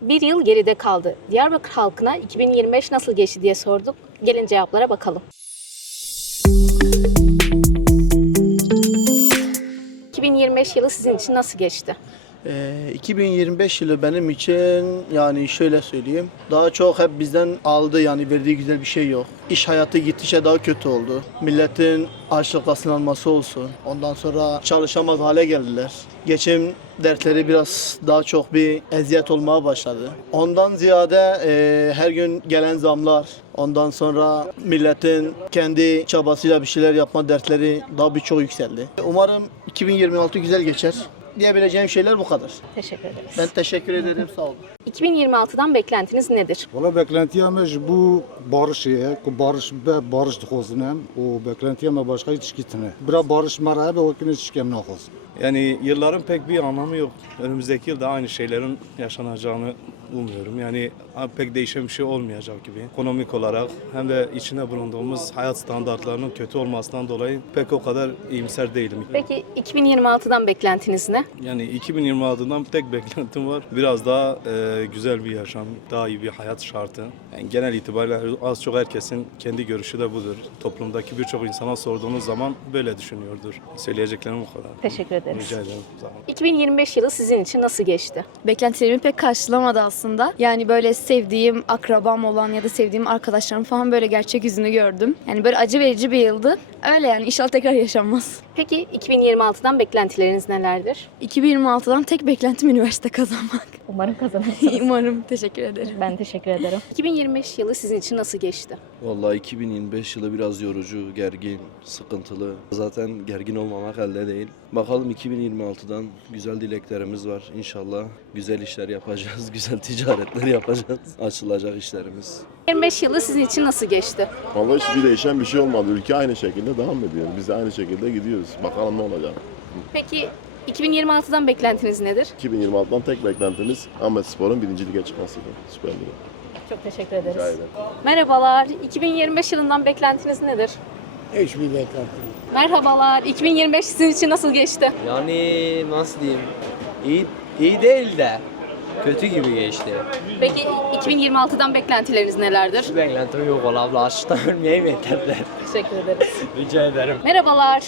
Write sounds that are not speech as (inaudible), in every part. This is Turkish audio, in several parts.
Bir yıl geride kaldı. Diyarbakır halkına 2025 nasıl geçti diye sorduk. Gelin cevaplara bakalım. 2025 yılı sizin için nasıl geçti? Ee, 2025 yılı benim için yani şöyle söyleyeyim. Daha çok hep bizden aldı yani verdiği güzel bir şey yok. İş hayatı gittikçe daha kötü oldu. Milletin açlıkla sınanması olsun. Ondan sonra çalışamaz hale geldiler. Geçim dertleri biraz daha çok bir eziyet olmaya başladı. Ondan ziyade e, her gün gelen zamlar, ondan sonra milletin kendi çabasıyla bir şeyler yapma dertleri daha birçok yükseldi. Umarım 2026 güzel geçer. Diyebileceğim şeyler bu kadar. Teşekkür ederiz. Ben teşekkür ederim. Sağ olun. 2026'dan beklentiniz nedir? Valla beklentiyem ji bu barış ku barış be barış dixwazinem û beklentiyem başka hiç gitine. Bira barış mera hebe wekine hiç kem naxwazim. Yani yılların pek bir anlamı yok. Önümüzdeki yılda aynı şeylerin yaşanacağını umuyorum. Yani pek değişen bir şey olmayacak gibi. Ekonomik olarak hem de içinde bulunduğumuz hayat standartlarının kötü olmasından dolayı pek o kadar iyimser değilim. Peki 2026'dan beklentiniz ne? Yani 2026'dan tek beklentim var. Biraz daha e, güzel bir yaşam, daha iyi bir hayat şartı. Yani genel itibariyle az çok herkesin kendi görüşü de budur. Toplumdaki birçok insana sorduğunuz zaman böyle düşünüyordur. Söyleyeceklerim bu kadar. Teşekkür ederiz. Rica ederim. Sağ olun. 2025 yılı sizin için nasıl geçti? beklentilerimi pek karşılamadı aslında. Yani böyle sevdiğim akrabam olan ya da sevdiğim arkadaşlarım falan böyle gerçek yüzünü gördüm. Yani böyle acı verici bir yıldı. Öyle yani inşallah tekrar yaşanmaz. Peki 2026'dan beklentileriniz nelerdir? 2026'dan tek beklentim üniversite kazanmak. (laughs) Umarım kazanırsınız. Umarım. Teşekkür ederim. ben teşekkür ederim. 2025 yılı sizin için nasıl geçti? Vallahi 2025 yılı biraz yorucu, gergin, sıkıntılı. Zaten gergin olmamak elde değil. Bakalım 2026'dan güzel dileklerimiz var. İnşallah güzel işler yapacağız, (laughs) güzel ticaretler yapacağız. Açılacak işlerimiz. 2025 yılı sizin için nasıl geçti? Vallahi hiçbir değişen bir şey olmadı. Ülke aynı şekilde devam ediyor. Biz de aynı şekilde gidiyoruz. Bakalım ne olacak. Peki 2026'dan beklentiniz nedir? 2026'dan tek beklentimiz Ahmet Spor'un birinci lige çıkması. Süper Lig'e. Çok teşekkür ederiz. Rica ederim. Merhabalar. 2025 yılından beklentiniz nedir? Hiçbir beklentim. Merhabalar. 2025 sizin için nasıl geçti? Yani nasıl diyeyim? İyi, iyi değil de kötü gibi geçti. Peki 2026'dan beklentileriniz nelerdir? Hiç beklentim yok ola abla açlıktan (laughs) ölmeyeyim yeterler. Teşekkür ederiz. Rica ederim. Merhabalar.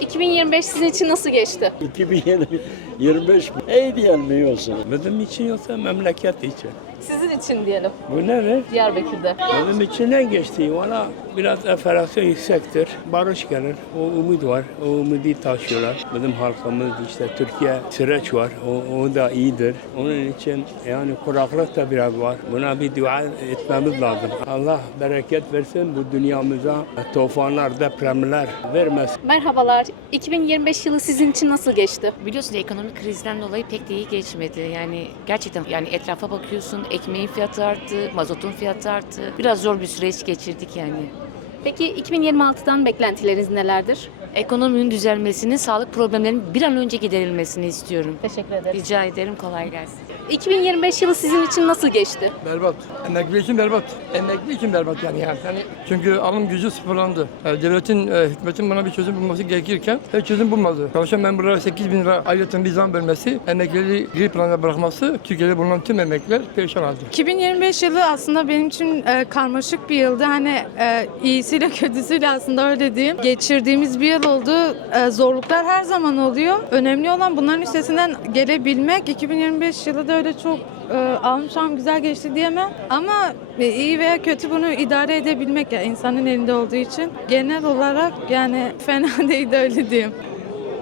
2025 sizin için nasıl geçti? (laughs) 2025 mi? İyi diyelim iyi olsun. Bizim için yoksa memleket için. Sizin için diyelim. Bu ne? Diyarbakır'da. Bizim için ne geçti? Valla biraz enflasyon yüksektir. Barış gelir. O umut var. O umudu taşıyorlar. Bizim halkımız işte Türkiye süreç var. O, o da iyidir. Onun için yani kuraklık da biraz var. Buna bir dua etmemiz lazım. Allah bereket versin bu dünyamıza. Tufanlar, depremler vermesin. Merhabalar. 2025 yılı sizin için nasıl geçti? Biliyorsun ekonomik krizden dolayı pek de iyi geçmedi. Yani gerçekten yani etrafa bakıyorsun ekmeğin fiyatı arttı, mazotun fiyatı arttı. Biraz zor bir süreç geçirdik yani. Peki 2026'dan beklentileriniz nelerdir? Ekonominin düzelmesini, sağlık problemlerinin bir an önce giderilmesini istiyorum. Teşekkür ederim. Rica ederim kolay gelsin. 2025 yılı sizin için nasıl geçti? Berbat. Emekli için berbat. Emekli için berbat yani. yani. yani çünkü alım gücü sıfırlandı. Yani devletin, e, hükümetin buna bir çözüm bulması gerekirken hiç çözüm bulmadı. Çalışan memurlara 8 bin lira aylıktan bir zam vermesi, emeklileri gri plana bırakması, Türkiye'de bulunan tüm emekliler perişan halde. 2025 yılı aslında benim için e, karmaşık bir yıldı. Hani e, iyisiyle (laughs) kötüsüyle aslında öyle diyeyim. Geçirdiğimiz bir yıl oldu. E, zorluklar her zaman oluyor. Önemli olan bunların üstesinden gelebilmek. 2025 yılı da öyle çok e, almışam güzel geçti diyemem. Ama e, iyi veya kötü bunu idare edebilmek ya insanın elinde olduğu için. Genel olarak yani (laughs) fena değil de öyle diyeyim.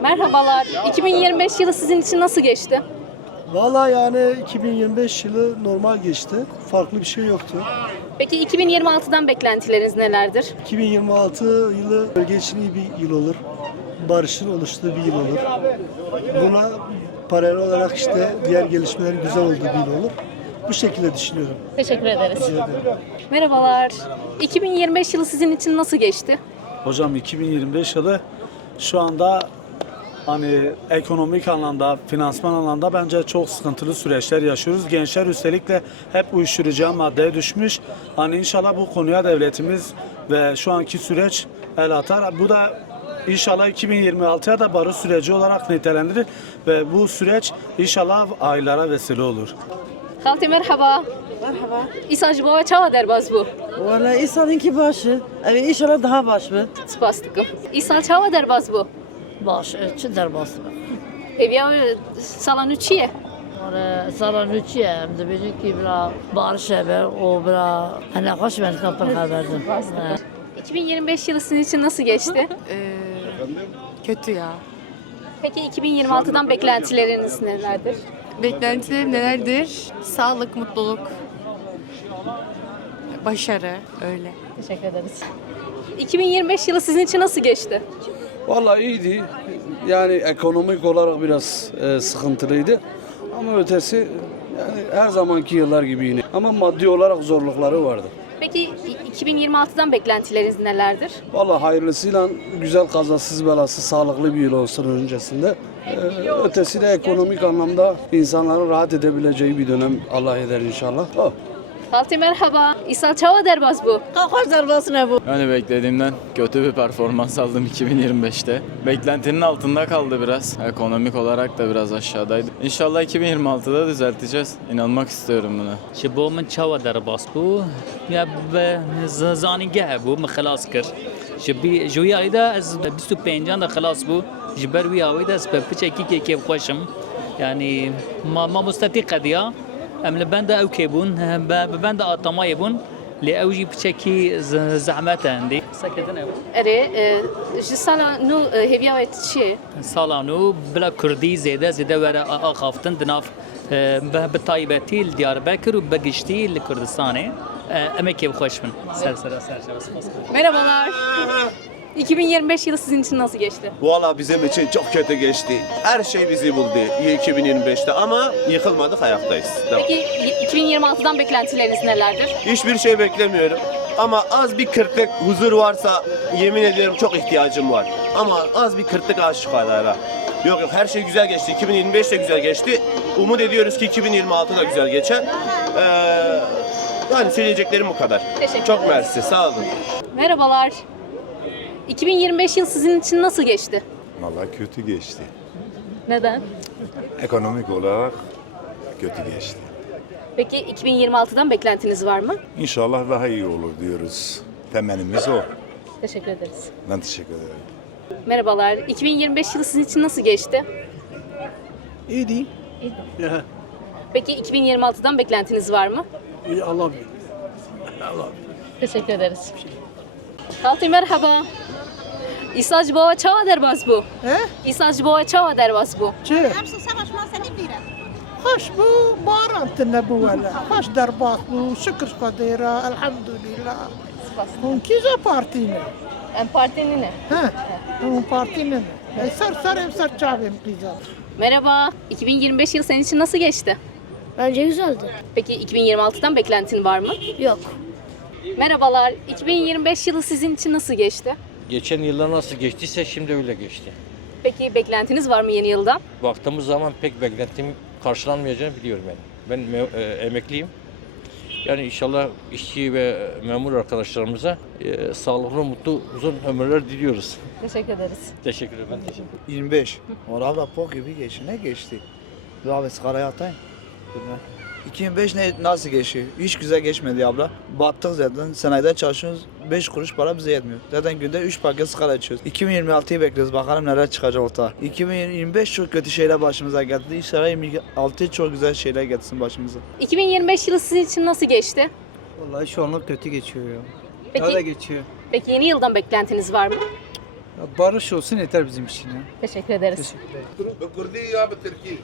Merhabalar. 2025 yılı sizin için nasıl geçti? Valla yani 2025 yılı normal geçti. Farklı bir şey yoktu. Peki 2026'dan beklentileriniz nelerdir? 2026 yılı bölge için iyi bir yıl olur. Barışın oluştuğu bir yıl olur. Buna paralel olarak işte diğer gelişmelerin güzel olduğu bir yıl olur. Bu şekilde düşünüyorum. Teşekkür ederiz. Rica ederim. Merhabalar. 2025 yılı sizin için nasıl geçti? Hocam 2025 yılı şu anda hani ekonomik anlamda, finansman anlamda bence çok sıkıntılı süreçler yaşıyoruz. Gençler üstelik de hep uyuşturucuya maddeye düşmüş. Hani inşallah bu konuya devletimiz ve şu anki süreç el atar. Bu da İnşallah 2026'ya da barış süreci olarak nitelendirir ve bu süreç inşallah aylara vesile olur. Halti merhaba. Merhaba. İsa Cibova çava derbaz bu. Valla İsa'nın ki başı. Evet inşallah daha baş mı? Spastıkım. İsa çava derbaz bu. Baş, çi derbaz mı? Evya salan üçiye. Ora sala nuçiye hem de benim ki bira barış haber o bira hani hoş ben kapı 2025 yılı sizin için nasıl geçti? Ee, Kötü ya. Peki 2026'dan beklentileriniz nelerdir? Beklentilerim nelerdir? Sağlık, mutluluk, başarı öyle. Teşekkür ederiz. 2025 yılı sizin için nasıl geçti? Vallahi iyiydi. Yani ekonomik olarak biraz e, sıkıntılıydı. Ama ötesi yani her zamanki yıllar gibi yine. Ama maddi olarak zorlukları vardı. Peki 2026'dan beklentileriniz nelerdir? Vallahi hayırlısıyla güzel kazasız belasız sağlıklı bir yıl olsun öncesinde. Ee, ötesi de ekonomik anlamda insanların rahat edebileceği bir dönem Allah eder inşallah. Oh. Halti merhaba. İsa çava derbas bu. Hoş derbası ne bu? Yani beklediğimden kötü bir performans aldım 2025'te. Beklentinin altında kaldı biraz. Ekonomik olarak da biraz aşağıdaydı. İnşallah 2026'da düzelteceğiz. İnanmak istiyorum buna. ji bo min çawa derbas bû ya bi zanîngeh hebû min xilas kir ji bî ji wî ayî de ez bîst û pêncan de ez bi piçekî kêkê xweşim yanî ma mamostetî qediya em li benda ew kêbûn bi benda atamayê bûn lê ew jî piçekî zehmet e hindî sekedin ew Ere, e, ji sala nu e, heviya ve çiye? ساڵان و بلا کوردی زێدە زێدە وەرە ئاخافتن دناف بە تایبەتی لە دیاربەکر و بەگشتی لە کوردستانê ئەمێکی بخۆش من سەرسەر Merhabalar. 2025 yılı sizin için nasıl geçti? Valla bizim için çok kötü geçti. Her şey bizi buldu 2025'te ama yıkılmadık ayaktayız. Devam. Peki y- 2026'dan beklentileriniz nelerdir? Hiçbir şey beklemiyorum. Ama az bir kırklık huzur varsa yemin ediyorum çok ihtiyacım var. Ama az bir kırklık aşık kadar. Yok yok her şey güzel geçti. 2025 de güzel geçti. Umut ediyoruz ki 2026 da güzel geçer. Ee, yani söyleyeceklerim bu kadar. Teşekkür Çok mersi sağ olun. Merhabalar. 2025 yıl sizin için nasıl geçti? Vallahi kötü geçti. Neden? Ekonomik olarak kötü geçti. Peki 2026'dan beklentiniz var mı? İnşallah daha iyi olur diyoruz. Temennimiz o. Teşekkür ederiz. Ben teşekkür ederim. Merhabalar. 2025 yılı sizin için nasıl geçti? İyi değil. Peki 2026'dan beklentiniz var mı? İyi Allah bilir. Allah Teşekkür ederiz. Halti merhaba. İsa ji bava çava derbas bu. He? İsa ji bava çava derbas bu. Çi? Hoş bu baran tine bu valla. Hoş derbas bu. Şükür kadera. Elhamdülillah. Hun kize partine? En partinin ne? Ha? Hun partine mi? E, Sar sar em sar çavim kize. Merhaba. 2025 yıl senin için nasıl geçti? Bence güzeldi. Peki 2026'dan beklentin var mı? Yok. Merhabalar. 2025 yılı sizin için nasıl geçti? Geçen yıllar nasıl geçtiyse şimdi öyle geçti. Peki beklentiniz var mı yeni yıldan? Baktığımız zaman pek beklentim karşılanmayacağını biliyorum yani. Ben me- e, emekliyim. Yani inşallah işçi ve memur arkadaşlarımıza e, sağlıklı, mutlu, uzun ömürler diliyoruz. Teşekkür ederiz. Teşekkür ederim. Ben teşekkür 25. Valla abla pok gibi geçti. Ne geçti? Abi sigarayı atayım. 2005 ne nasıl geçiyor? Hiç güzel geçmedi abla. Battık zaten. Sanayide çalışıyoruz. 5 kuruş para bize yetmiyor. Zaten günde 3 paket sigara içiyoruz. 2026'yı bekliyoruz. Bakalım neler çıkacak ortaya. 2025 çok kötü şeyler başımıza geldi. İnşallah 26 çok güzel şeyler getirsin başımıza. 2025 yılı sizin için nasıl geçti? Vallahi şu anlık kötü geçiyor ya. Peki, geçiyor. peki yeni yıldan beklentiniz var mı? barış olsun yeter bizim için ya. Teşekkür ederiz. Kurdi ya Türkiye.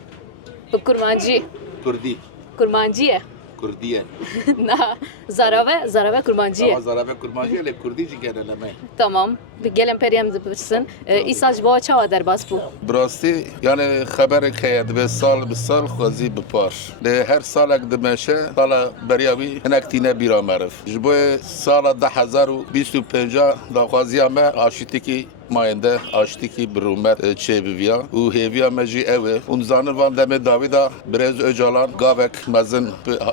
Bu kurmancı. Kurdi kurmancıya. Kurdiye. (laughs) Na, zarave, zarave kurmancıya. Ama zarave kurmancıya le kurdici geneleme. Tamam. Gelin periyem dipirsin. İsaj bu açava derbas bu. Brasti, yani haberin kayed be sal be sal khazi be par. Le her salak dimeşe, sala beriyavi hinek tine bira merif. Jboye sala da hazaru bistu penca da khaziya me aşitiki mayende açtı ki birumet çeviviya. U heviya meji evi. Un zanır van deme Davida biraz öcalan gavek mezin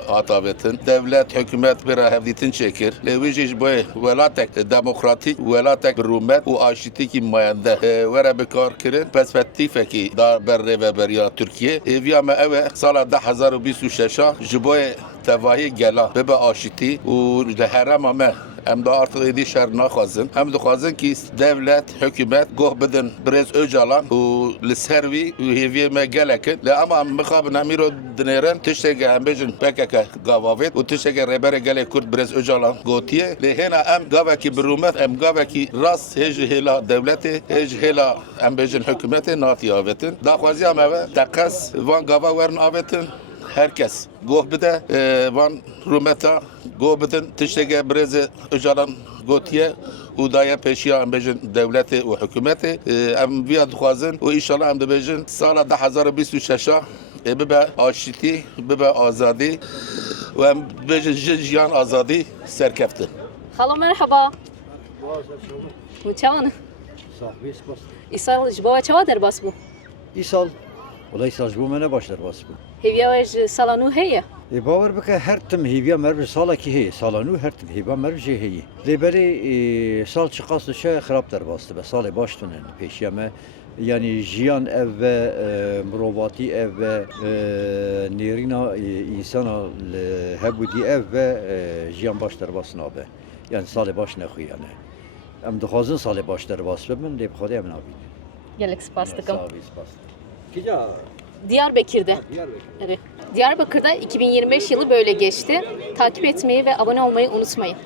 hatavetin. Devlet, hükümet bir hevditin çekir. Levijiş bu velatek demokratik velatek birumet u açtı ki mayende. Vere bekar kirin perspektifeki dar berre ve beriya Türkiye. Heviya me eve sala 2026 ji bo tevahi gela bebe aşiti û li herema me em de artık êdî şer naxwazin em dixwazin ki devlet hükümet goh bidin Brez Öcalan û li ser wî û hêviyê me gelekin li ama em mixabin emîro dinêrin tiştekî em bêjin PKK gavavêt û tiştekî rêberê gelê Kurd Brez Öcalan gotiye lê hêna em gavekî birûmet em gavekî rast hêla devletê hê ji hêla em bêjin hükümetê natiye avêtin daxwaziya me ve teqes van gava werin avêtin herkes goh bide e, van rumeta goh bidin tişteke breze öcalan gotiye û daye peşiya em bêjin devletê û hikûmetê E, em viya dixwazin û îşallah em dibêjin sala 2026 ê bibe aşîtî bibe azadî û em ji jiyan azadî serkeftin. Halo merhaba. Bu çavanı. İsal ji bo çava derbas bu. İsal, olay sal bu mene başlar bas bu. Heviya ve ji salanu heye. E bavar bike her tim hivya merve sala ki heye, salanu her tim hivya merve je heye. Leberi e, sal çıkası şey xarab der bastı be sale baştunen peşyeme. Yani jiyan ev ve e, mrovati ev ve e, nerina e, insana le- hebudi ev ve e, jiyan baş der basın abi. Yani sale baş ne xuy yani. Em dixwazin salê baş derbas bibin Kica Diyarbakır'da. Evet. Diyarbakır'da 2025 yılı böyle geçti. Takip etmeyi ve abone olmayı unutmayın.